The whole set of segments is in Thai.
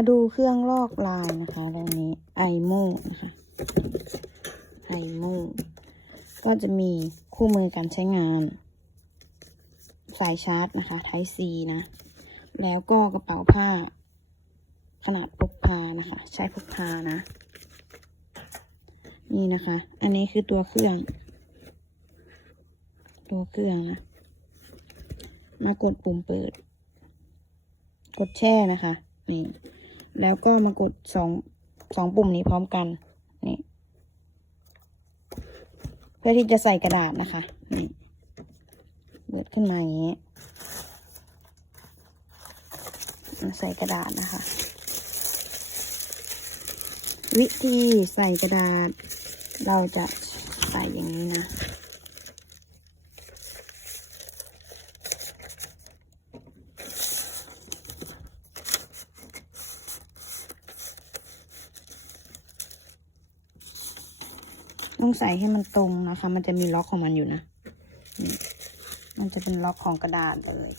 มาดูเครื่องลอกลายนะคะตรงนี้ไอโมนะคะไอโม่ก็จะมีคู่มือการใช้งาน สายชาร์จนะคะ Type C นะ แล้วก็กระเป๋าผ้า ขนาดพกพานะคะ ใช้พกพานะ นี่นะคะ อันนี้คือตัวเครื่อง ตัวเครื่องนะ มากดปุ่มเปิด กดแช่นะคะนี่ แล้วก็มากดสองสองปุ่มนี้พร้อมกันนี่เพื่อที่จะใส่กระดาษนะคะนี่เปิดขึ้นมาอย่างนี้ใส่กระดาษนะคะ วิธีใส่กระดาษ เราจะใส่อย่างนี้นะ ต้องใส่ให้มันตรงนะคะ มันจะมีล็อกของมันอยู่นะ มันจะเป็นล็อกของกระดาษเลย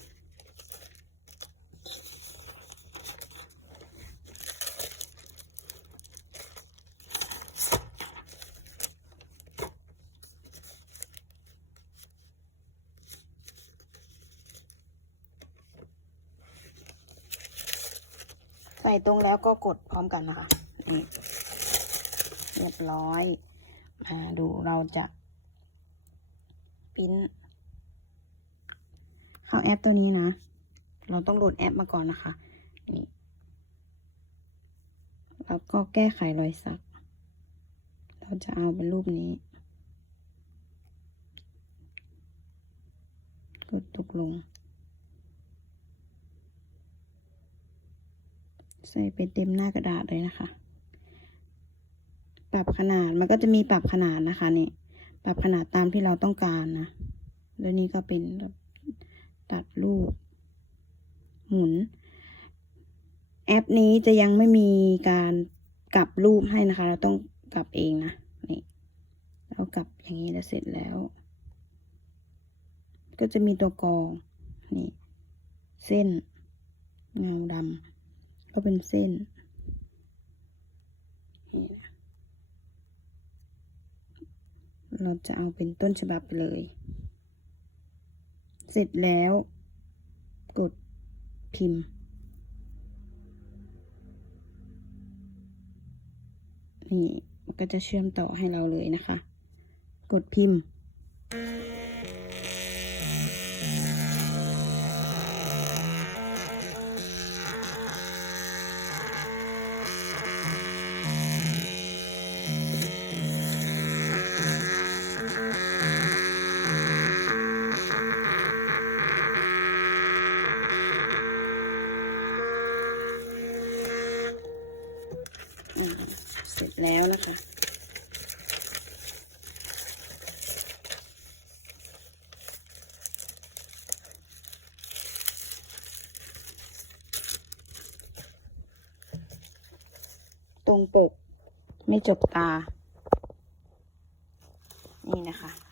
ใส่ตรงแล้วก็กดพร้อมกันนะคะ นี่ เรียบร้อย มาดูเราจะปริ้นเข้าแอปตัวนี้นะ เราต้องโหลดแอปมาก่อนนะคะ นี่ แล้วก็แก้ไขรอยสัก เราจะเอาเป็นรูปนี้ กดตกลง ใส่ไปเต็มหน้ากระดาษเลยนะคะ ปรับขนาดมันก็จะมีปรับขนาดนะคะนี่ปรับขนาดตามที่เราต้องการนะแล้วนี่ก็เป็นตัดรูป หมุน แอปนี้จะยังไม่มีการกลับรูปให้นะคะ เราต้องกลับเองนะนี่เรากลับอย่างนี้แล้วเสร็จแล้ว ก็จะมีตัวกรองนี่ เส้น เงาดำก็เป็นเส้นนะ เราจะเอาเป็นต้นฉบับไปเลย เสร็จแล้ว กดพิมพ์ นี่ มันก็จะเชื่อมต่อให้เราเลยนะคะ กดพิมพ์ เสร็จแล้วนะคะตรงปก ไม่จบตา นี่นะคะ